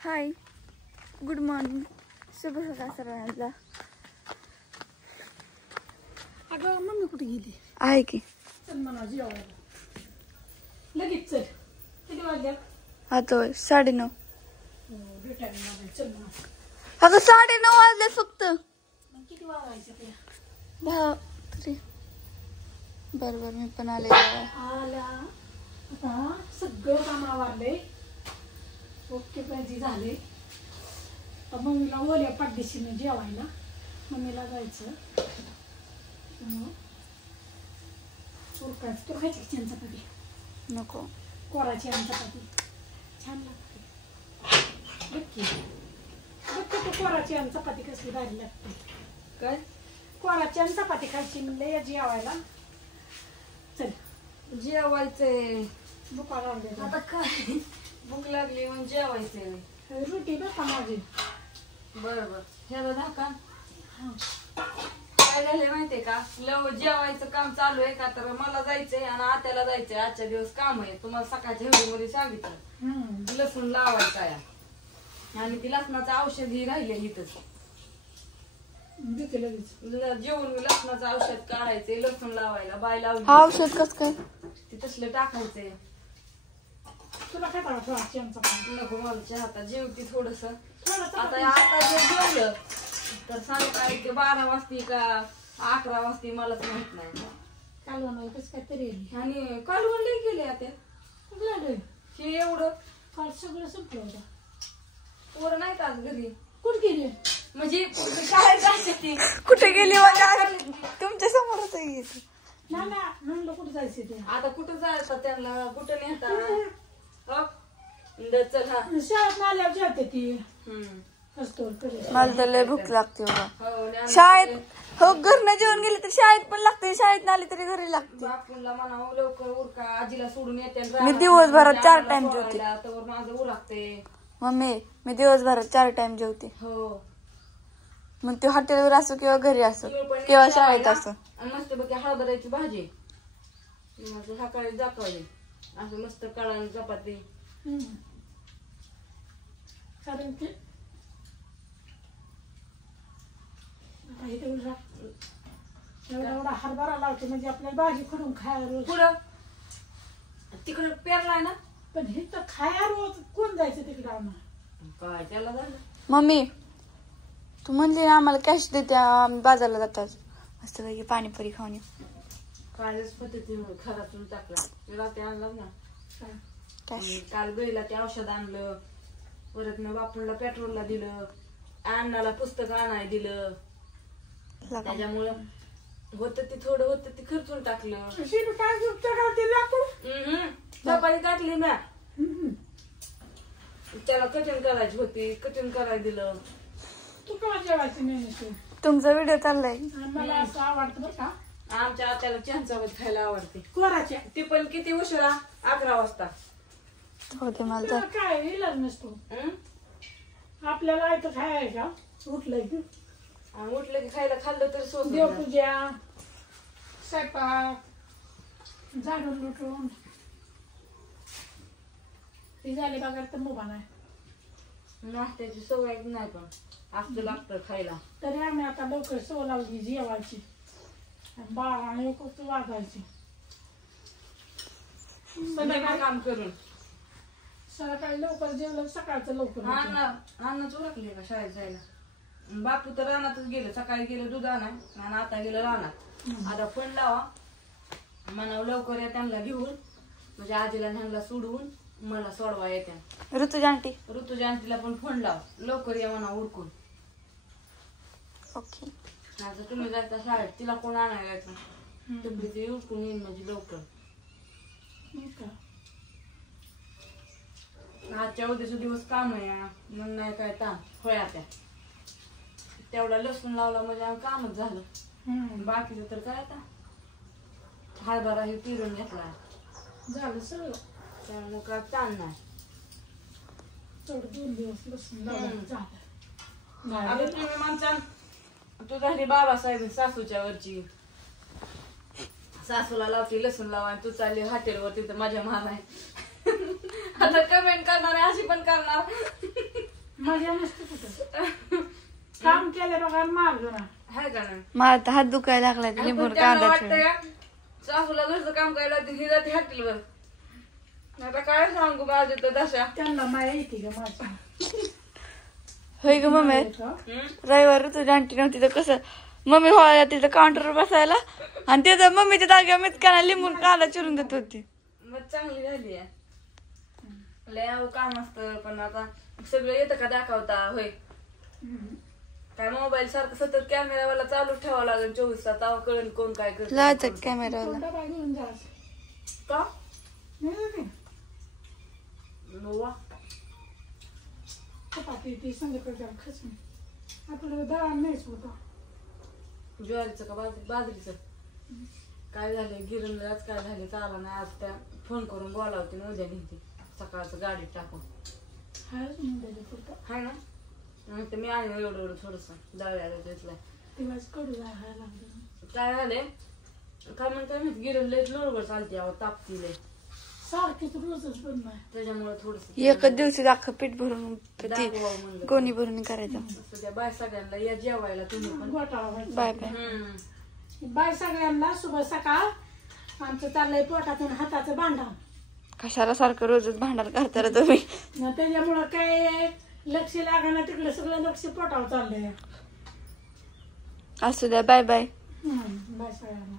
हाय, good morning, शुभ सकाळ सर्वांना. अगं मम्मी कुठे गेली? आहे की. चल म्हणा जेवायला लगेच. चल किती वाजल्या? आता 9:30. रिटायरिंग चल म्हणा. अगं 9:30 वाजले फक्त. मग किती वाजायचं ते? 10 तरी. बरोबर मी पण आले. आला आता सगळं काम आवरलंय. ओके पाहिजे झाले. मम्मीला ओल्या पाठदिशीने जेवायला मम्मीला जायचं. उरकायचं. तू खायची छान चपाती? नको. कोराची आणि चपाती छान लागते. नक्की बघ तू कोराची आणि चपाती कसली भारी लागते. काय? कोराची आणि चपाती खायची म्हणलं या जेवायला. चल जेवायचंय. दुकान आणले आता काय भूक लागली म्हणजे जेवायचंय. रोटी बघा माझी. बरोबर. ह्याला धाका. काय झालंय माहितीये का, जेवायचं काम चालू आहे का, तर मला जायचंय आणि आत्याला जायचंय. आजच्या दिवस काम आहे. तुम्हाला सकाळच्या व्हिडिओ मध्ये सांगितलं लसूण लावायचं आहे आणि ती लसणाचं औषध ही राहिले इथंच. जेवून मी लसणाचं औषध काढायचंय, लसूण लावायला बाय लावली. औषध कस काय ते तसलं टाकायचंय. तुला काय करायचं? नको मला चहा. जेवती थोडस. आता जे जेवलं तर सायंकाळी ते 12 वाजती का 11 वाजती मलाच माहित नाही. कालवण कसं काय तरी आणि कालवण लई केले आता. हे एवढं काल सगळं संपलं होतं. पोरं नाहीत आज घरी. कुठे गेले? म्हणजे शाळेत जायची ती. कुठे गेली तुमच्या समोरच येत ना ना म्हणलं कुठे जायचं ते. आता कुठं जायचं त्यांना, कुठं नेता. चल हा शाळेत आल्यावर जेवते ती. मला तर लय भूक लागते बाबा. शाळेत हो घरनं जेवण गेले तर शाळेत पण लागते, शाळेत आली तरी घरी लागते. बापूला म्हणावं लवकर उरका, आजीला सोडून येते. मी दिवसभरात 4 टाइम जेवते. तर माझं उरकते. मम्मी मी दिवसभरात 4 टाइम जेवते. हो. मग ते हॉटेलवर असो किंवा घरी असो किंवा शाळेत असो. मस्त बघ हळबराची भाजी सकाळी दाखवली असं मस्त काळा चपाती. कारण की एवढा एवढा हरभरा लावते म्हणजे आपल्याला भाजी खुडून खायला रोज. पुढं तिकडे पेरलाय ना. पण हे तर खाया रोज कोण जायचं तिकडे? आम्हाला काय त्याला झालं. मम्मी तू म्हणली आम्हाला कॅश देते, आम्ही बाजारला जातात मस्त पैकी पाणीपुरी खाऊन येऊ. कालच पद्धतीने घरातून टाकला रात्री आणला ना. काल गईला ते औषध आणलं, परत मी बापूला पेट्रोलला दिलं, अण्णाला पुस्तक आणाय दिलं. त्याच्यामुळं होत ते थोडं होत ते खर्चून टाकलं. चपाती टाकली ना. त्याला कटिंग करायची होती, कटिंग करायला दिलं. तू का जेवायचं नाही? तुमचा व्हिडिओ चाललाय. मला असं आवडतं बरं का. आमच्या आत्याला चहासोबत खायला आवडते. कोराच्या ती पण किती उशिरा 11 वाजता होते. मला काय इलाज नसतो आपल्याला. इथं खाय का उठलंय की उठलं की खायला खाल्लं तर सोच. देवपूजा, स्वयंपाक, झाडून लुटून ते झाले बघा तर मुभा नाही. नाश्त्याची सवय नाही पण असं लागतं खायला. तरी आम्ही आता लवकर सवय लावली जेवायची. 12 आणि 1 वाजायची. काम करून सकाळी लवकर जेवलं, सकाळचं लवकर. अन्नच उरकले का शाळेत जायला. बापू तर रानातच गेलं. सकाळी गेलं दूध आणाय आणि आता गेलं रानात. आता फोन लावा म्हणावं लवकर या त्यांना घेऊन, म्हणजे आजीला ह्यांना सोडवून मला सोडवा येत्या. ऋतुजा आंटीला पण फोन लाव लवकर या म्हणा उरकून. ओके. आता तुम्ही जायचा शाळेत, तिला कोण आणायला यायचं तब्येती उरकून येईन म्हणजे लवकर. आजच्या उद्याचा दिवस काम आहे मग नाही काय ता होया त्या तेवढा लसूण लावला म्हणजे कामच झालं. बाकीचं तर काय आता हरभरा हे पिरून घेतला झालं सगळं. त्यामुळे काय ताण नाही. तेवढं 2 दिवस लसूण लावलं. आता तुम्ही म्हणता तू झाली बाबासाहेब सासूच्या वरची. सासूला लावते लसूण लावा, तू चालली हॉटेलवर तिथं माझ्या माराय. आता कमेंट करणार अशी पण करणार. मजा नसते कुठं काम केलं बघा मार जरा हाय का नाही मला तर हात दुखायला लागलाय ते लिंबून कांदा वाटतं का सासूला घरचं काम करायला ही जाते हॉटेलवर आता काय सांगू माझं तर दशा त्यांना माया येते ग माझी होय ग मम्मी रविवार तुझी आंटी नव्हती तर कसं मम्मी व्हायला तिथं काउंटरवर बसायला आणि तिथं मम्मीच्या जागेवर मिचकाना लिंबून कांदा चिरून देत होती मग चांगली झाली लय काम असतं पण आता सगळं येतं का दाखवता होय काय मोबाईल सारखं सतत कॅमेरावाला चालू ठेवावं लागेल 24 तास तेव्हा कळेल कोण काय करत लावतात कॅमेराला डबा घेऊन जायचं का नाही नवा चपाती ती संध्याकाळी जरा खचून आपल्याला दळा नाहीच होता ज्वारीचं का बाजरीचं काय झालंय गिरणलाच काय झाले चाला नाही आज त्या फोन करून बोलावते ना उद्या नेते सकाळचं गाडीत टाकून हाय ना तर मी आहे एवढं थोडस दळ्याला घेतलंय तेव्हाच कडू जायला लागलं काय झालंय काय म्हणते माहिती गिरण लय लोळगड चालते तापती लय सारखीच रोजच बंद नाही त्याच्यामुळे थोडस एकच दिवशी दाखव पीठ भरून कोणी भरून करायचं बाय सगळ्यांना या जेवायला तुम्ही पण घोटाळा बाय बाय बाय सगळ्यांना शुभ सकाळ आमचं चाललंय पोटातून हाताचं भांडण कशाला सारखं रोजच भांडण करता तुम्ही त्याच्यामुळं काय लक्ष लागणार तिकडे सगळं लक्ष पोटावर चाललंय असू द्या बाय बाय बाय सगळ्यांना